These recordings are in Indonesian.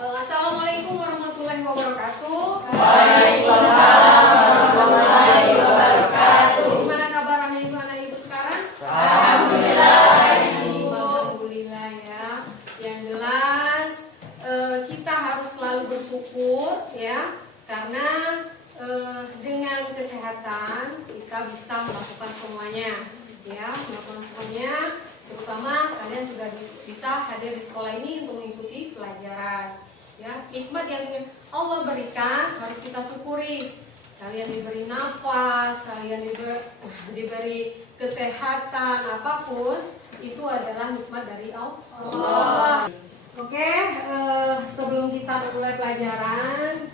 Assalamualaikum warahmatullahi wabarakatuh. Waalaikumsalam warahmatullahi wabarakatuh. Gimana kabar anak ibu sekarang? Alhamdulillah. Alhamdulillah ya. Yang jelas kita harus selalu bersyukur ya, karena dengan kesehatan kita bisa melakukan semuanya ya, melakukan semuanya. Terutama kalian sudah bisa hadir di sekolah ini untuk mengikuti pelajaran. Ya, nikmat yang Allah berikan harus kita syukuri. Kalian diberi nafas, kalian diberi kesehatan, apapun itu adalah nikmat dari Allah. Oke, sebelum kita mulai pelajaran,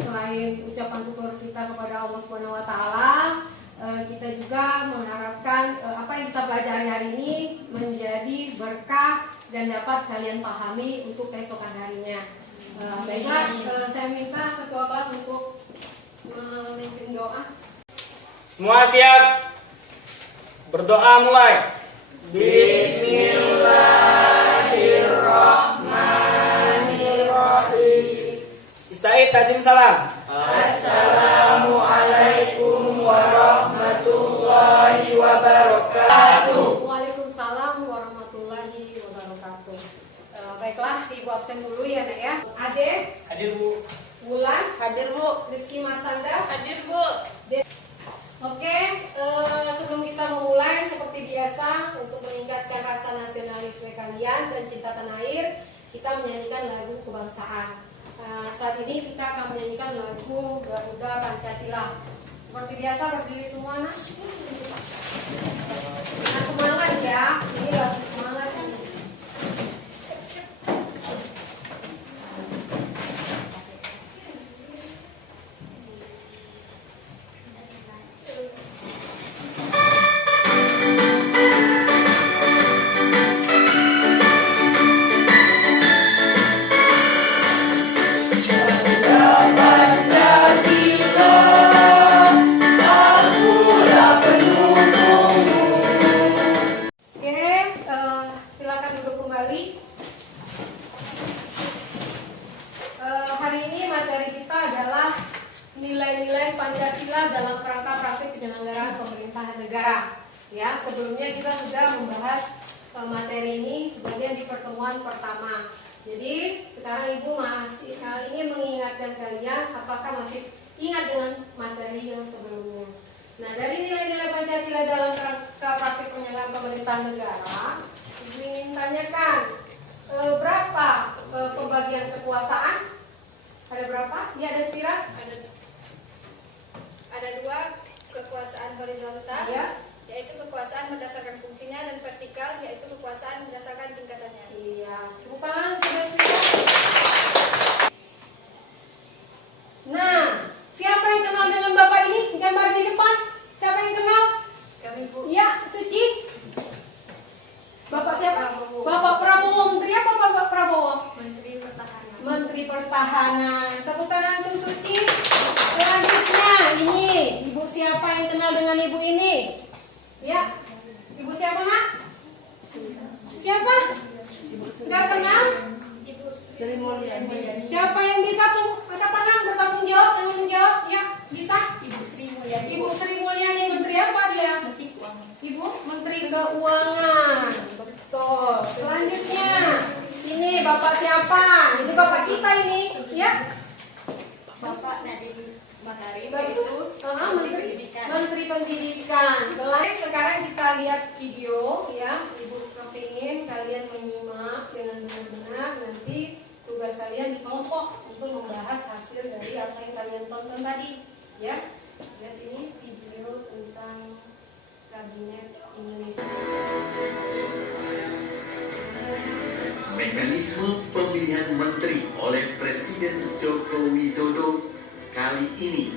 selain ucapan syukur kita kepada Allah Subhanahu Wa Taala, kita juga mengharapkan apa yang kita pelajari hari ini menjadi berkah dan dapat kalian pahami untuk keesokan harinya. Baiklah, saya minta ketua kelas untuk memimpin doa. Semua siap? Berdoa mulai. Bismillahirrahmanirrahim. Ista'id tazim salam. Assalamualaikum warahmatullahi wabarakatuh. Waalaikumsalam warahmatullahi wabarakatuh. Baiklah, ibu absen dulu ya nak ya. Ade, Hadir Bu. Bulan, hadir Bu. Rizky Masanda, hadir Bu. Oke, sebelum kita memulai seperti biasa untuk meningkatkan rasa nasionalisme kalian dan cinta tanah air, kita menyanyikan lagu kebangsaan. Saat ini kita akan menyanyikan lagu Garuda Pancasila. Seperti biasa berdiri semua nak. Nah, semangat ya. Ini lagu semangat nih. Hari ini materi kita adalah nilai-nilai Pancasila dalam kerangka praktik penyelenggaraan pemerintahan negara. Ya, sebelumnya kita sudah membahas materi ini sebagian di pertemuan pertama. Jadi sekarang Ibu masih ingin mengingatkan kalian apakah masih ingat dengan materi yang sebelumnya. Nah, dari nilai-nilai Pancasila dalam kerangka praktik penyelenggaraan pemerintahan negara, Ibu ingin tanyakan berapa pembagian kekuasaan? Ada berapa? Ya, ada Spira? Ada dua, kekuasaan horizontal, Ya. yaitu kekuasaan berdasarkan fungsinya, dan vertikal, yaitu kekuasaan berdasarkan tingkatannya. Iya. Tepuk tangan sudah Spira. Nah, siapa yang kenal dengan Bapak ini? Gambar di depan. Siapa yang kenal? Kami Bu. Ya, Suci. Bapak siapa? Bapak Prabowo. Menteri apa Bapak Prabowo? Menteri Pertahanan. Menteri Pertahanan. Tepuk tangan untuk Suci. Selanjutnya ini Ibu siapa yang kenal dengan Ibu ini? Ya, Ibu siapa nak? Siapa? Enggak kenal? Ibu Sri Mulyani. Siapa yang bisa tuh angkat tangan bertanggung jawab dengan jawab? Ya, Gita. Ibu Sri Mulyani. Ibu Sri Mulyani, Menteri apa dia? Menteri Keuangan. Ibu Menteri Keuangan. Betul. Selanjutnya ini Bapak siapa? Ini Bapak kita ini, ya. Bapak Nadiem Makarim, Itu Menteri Pendidikan. Sekarang kita lihat video ya. Ibu kepingin kalian menyimak dengan benar-benar. Nanti tugas kalian di kelompok untuk membahas hasil dari apa yang kalian tonton tadi, ya. Lihat ini video tentang Kabinet Indonesia. Mekanisme pemilihan menteri oleh Presiden Joko Widodo kali ini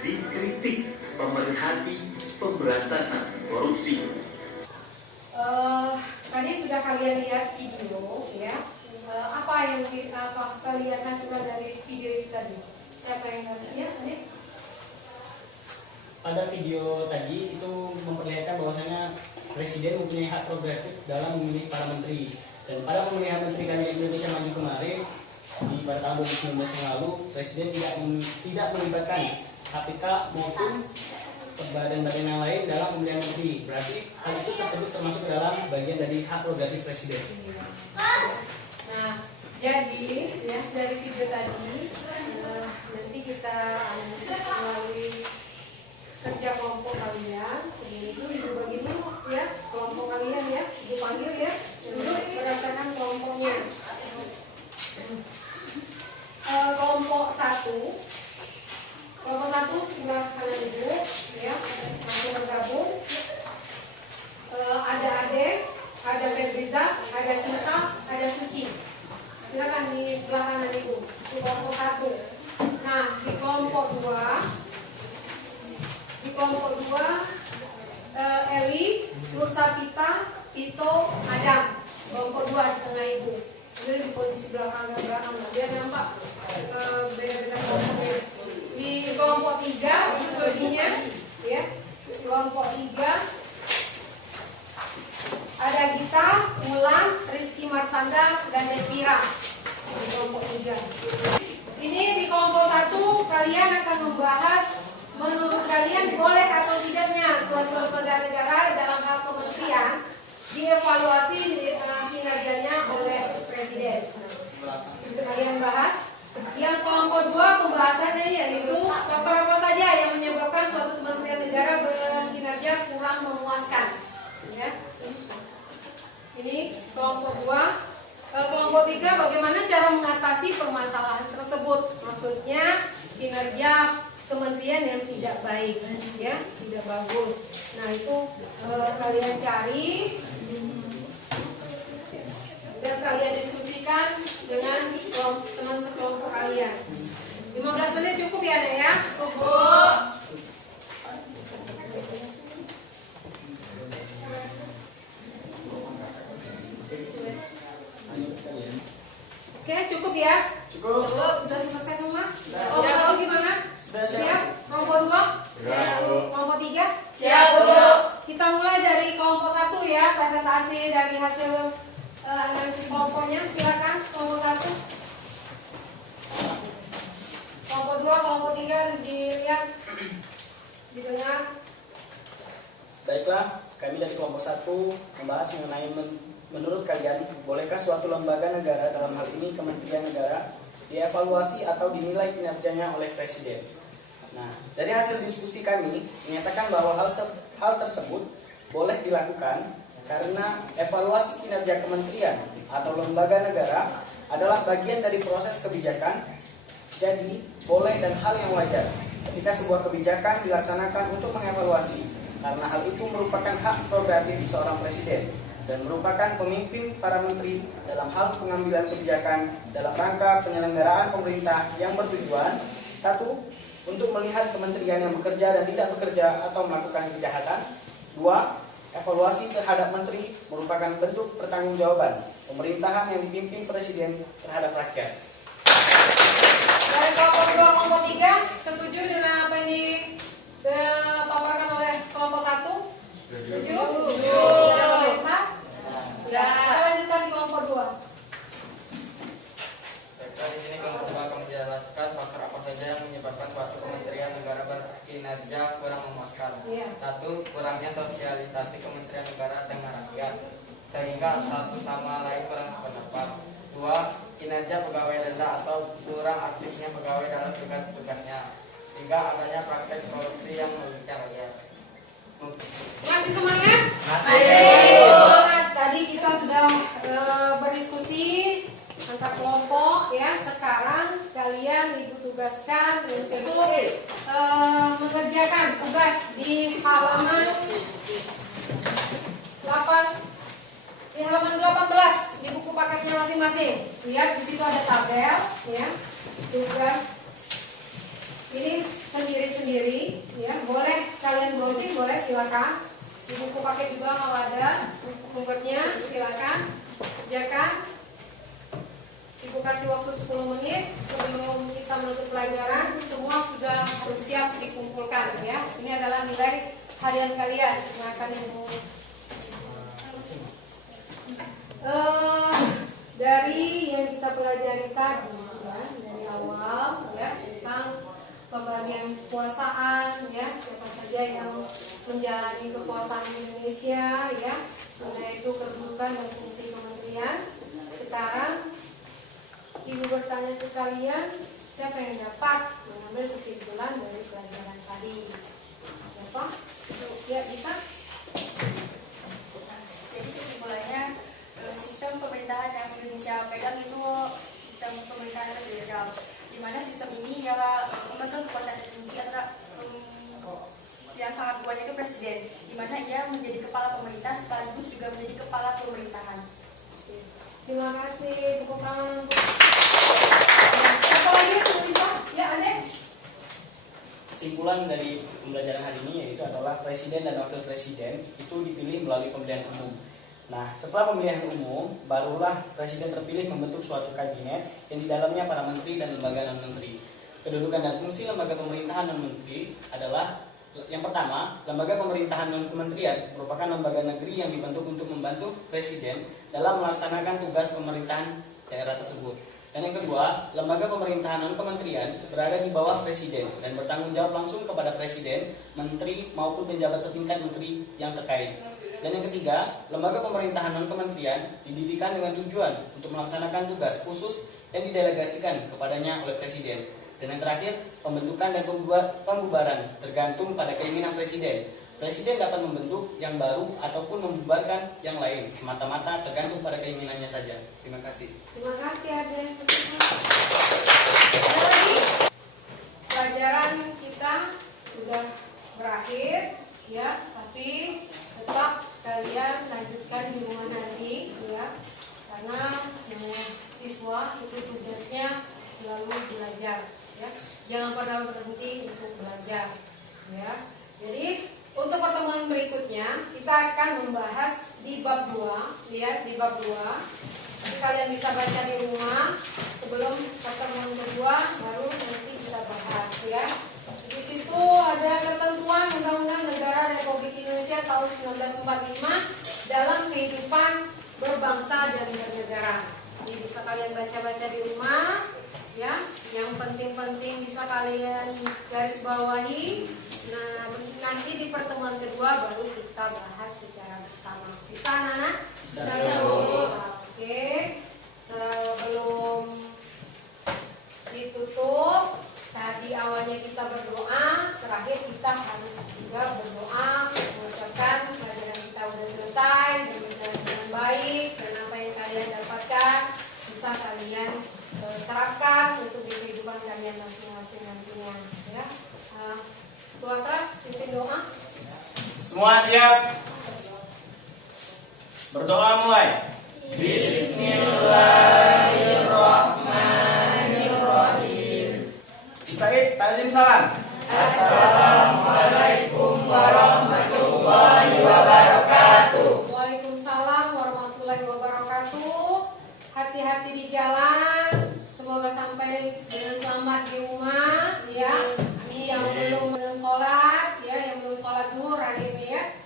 dikritik pemerhati pemberantasan korupsi. Tadi sudah kalian lihat video, ya. Apa yang kalian hasilkan dari video itu tadi? Siapa yang lihat? Ya, Adik? Pada video tadi itu memperlihatkan bahwasanya Presiden mempunyai hak prerogatif dalam memilih para menteri. Dan pada pemilihan menteri Kabinet Indonesia Maju kemarin, pada tahun 2019 yang lalu Presiden tidak melibatkan KPK maupun badan-badan yang lain dalam pemilihan menteri. Berarti hal itu tersebut termasuk dalam bagian dari hak prerogatif Presiden. Nah, jadi ya dari video tadi nanti kita melalui kerja kelompok kalian. Itu ibu bagi dulu ya kelompok kalian ya, ibu panggil ya, duduk berdasarkan kelompoknya. Kelompok satu sebelah kanan ibu ya, langsung bergabung. Ada Ade, ada Febriza, ada Sinta, ada Suci. Silakan di sebelah kanan ibu. Di kelompok satu. Nah di kelompok dua, Eli, Nur Sapita, Tito, Adam. Kelompok 2 di tengah ibu. Jadi di posisi belakang biar nampak beda-beda kelompoknya. Di kelompok 3 di selebihnya ya. Kelompok 3 ada Gita, Mulan, Rizky Marsanda, dan Elvira. Di kelompok 3. Ini di kelompok 1 kalian akan membahas menurut kalian boleh atau tidaknya suatu lembaga negara dalam hal kementerian dievaluasi kinerjanya oleh Presiden. Itu kalian bahas. Yang kelompok 2 pembahasannya yaitu apa saja yang menyebabkan suatu kementerian negara berkinerja kurang memuaskan. Ya. Ini kelompok 2. Kelompok 3 bagaimana cara mengatasi permasalahan tersebut. Maksudnya kinerja kementerian yang tidak baik, ya, tidak bagus. Nah itu kalian cari dan kalian diskusikan dengan teman sekelompok kalian. 15 menit cukup ya, Dek ya? Cukup. Oke, cukup ya? Cukup. Sudah selesai semua? Kelompok gimana? Siap? Kelompok 2? Siap. Kelompok 3? Siap, Bu. Kita mulai dari kelompok 1 ya, presentasi dari hasil analisis kelompoknya. Silakan kelompok 1. Kelompok 2, kelompok 3 dilihat, didengar. Baiklah, kami dari kelompok 1 membahas mengenai menurut kalian, bolehkah suatu lembaga negara, dalam hal ini Kementerian Negara, dievaluasi atau dinilai kinerjanya oleh Presiden? Nah, dari hasil diskusi kami menyatakan bahwa hal tersebut boleh dilakukan karena evaluasi kinerja kementerian atau lembaga negara adalah bagian dari proses kebijakan. Jadi, boleh dan hal yang wajar ketika sebuah kebijakan dilaksanakan untuk mengevaluasi, karena hal itu merupakan hak prerogatif seorang presiden dan merupakan pemimpin para menteri dalam hal pengambilan kebijakan dalam rangka penyelenggaraan pemerintah yang bertujuan 1. Untuk melihat kementerian yang bekerja dan tidak bekerja atau melakukan kejahatan. 2. Evaluasi terhadap menteri merupakan bentuk pertanggungjawaban pemerintahan yang dipimpin presiden terhadap rakyat. Dari kelompok 2, kelompok 3 setuju dengan apa ini dipaparkan oleh kelompok 1? Setuju? Sudah melihat? Ya, kita lanjutkan di kelompok 2. Di sini kelompok 2 akan menjelaskan faktor apa saja yang menyebabkan suatu kementerian negara berkinerja kurang memuaskan. Iya. 1. Kurangnya sosialisasi kementerian negara dengan rakyat, sehingga satu sama lain kurang sependapat. 2. Kinerja pegawai rendah atau kurang aktifnya pegawai dalam tugas-tugasnya. 3. Adanya praktek korupsi yang merugikan rakyat. Masih semangat? Masih. Semangat. Tadi kita sudah berdiskusi antar kelompok ya. Sekarang kalian ditugaskan untuk mengerjakan tugas di halaman 18 di buku paketnya masing-masing. Lihat di situ ada tabel ya. Tugas ini sendiri-sendiri ya. Boleh kalian browsing, boleh silakan. Di buku paket juga kalau ada sumbernya, silakan kerjakan. Ibu kasih waktu 10 menit sebelum kita menutup pelajaran. Semua sudah harus siap dikumpulkan ya. Ini adalah nilai harian kalian yang akan dari yang kita pelajari tadi ya dari awal ya tentang pembagian kekuasaan ya, siapa saja yang menjalani kekuasaan di Indonesia ya, sudah itu kedudukan dan fungsi kementerian. Sekarang Ibu bertanya ke kalian, siapa yang dapat mengambil kesimpulan dari pelajaran tadi? Siapa? Ya, bisa? Jadi kesimpulannya sistem pemerintahan yang Indonesia pegang itu sistem pemerintahan presidensial, di mana sistem ini ya memegang kekuasaan tertinggi antara yang sangat kuat itu presiden, di mana ia menjadi kepala pemerintah sekaligus juga menjadi kepala pemerintahan. Terima kasih, tepuk tangan untuk apa lagi yang bisa? Ya, Ade. Kesimpulan dari pembelajaran hari ini yaitu adalah presiden dan wakil presiden itu dipilih melalui pemilihan umum. Nah, setelah pemilihan umum, barulah presiden terpilih membentuk suatu kabinet yang di dalamnya para menteri dan lembaga non-menteri. Kedudukan dan fungsi lembaga pemerintahan non-menteri adalah yang pertama, lembaga pemerintahan non-kementerian merupakan lembaga negeri yang dibentuk untuk membantu presiden dalam melaksanakan tugas pemerintahan daerah tersebut. Dan yang kedua, lembaga pemerintahan non-kementerian berada di bawah presiden dan bertanggung jawab langsung kepada presiden, menteri maupun penjabat setingkat menteri yang terkait. Dan yang ketiga, lembaga pemerintahan non-kementerian didirikan dengan tujuan untuk melaksanakan tugas khusus yang didelegasikan kepadanya oleh presiden. Dan yang terakhir, pembentukan dan pembubaran tergantung pada keinginan presiden. Presiden dapat membentuk yang baru ataupun membubarkan yang lain, semata-mata tergantung pada keinginannya saja. Terima kasih. Terima kasih, Ade. Ada lagi? Pelajaran kita sudah berakhir, ya. Tapi tetap kalian lanjutkan di rumah nanti, ya. Karena siswa itu tugasnya selalu belajar. Ya, jangan pernah berhenti untuk belajar ya. Jadi untuk pertemuan berikutnya kita akan membahas di bab 2 ya, di bab 2. Jadi kalian bisa baca di rumah sebelum pertemuan kedua, baru nanti kita bahas ya. Di situ ada ketentuan Undang-Undang Negara Republik Indonesia tahun 1945 dalam kehidupan berbangsa dan bernegara. Jadi bisa kalian baca-baca di rumah ya, yang penting-penting bisa kalian garis bawahi. Nah, nanti di pertemuan kedua baru kita bahas secara bersama. Bisa, Nana? Bisa. Oke. Sebelum ditutup, tadi awalnya kita berdoa, terakhir kita harus juga berdoa, mengucapkan pelajaran kita sudah selesai dan berjalan dengan baik, dan apa yang kalian dapatkan bisa kalian terapkan untuk di kehidupan kalian masing-masing nantinya ya. Tua kelas pimpin doa. Semua siap? Berdoa mulai. Bismillahirrahmanirrahim. Said, ta'zim salam. Assalamualaikum warahmatullahi wabarakatuh. Waalaikumsalam warahmatullahi wabarakatuh. Hati-hati di jalan. Semoga sampai dengan selamat di rumah ya. Yang belum sholat ya, yang belum sholat zuhur hari ini ya.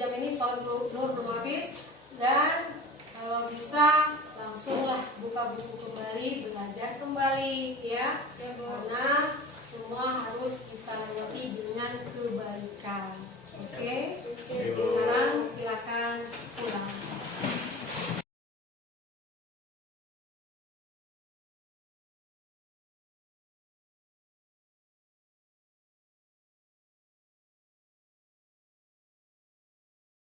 Jam ini sholat zuhur belum habis. Dan kalau bisa langsunglah buka buku kembali, belajar kembali ya. Karena semua harus kita lewati dengan kebaikan. Oke.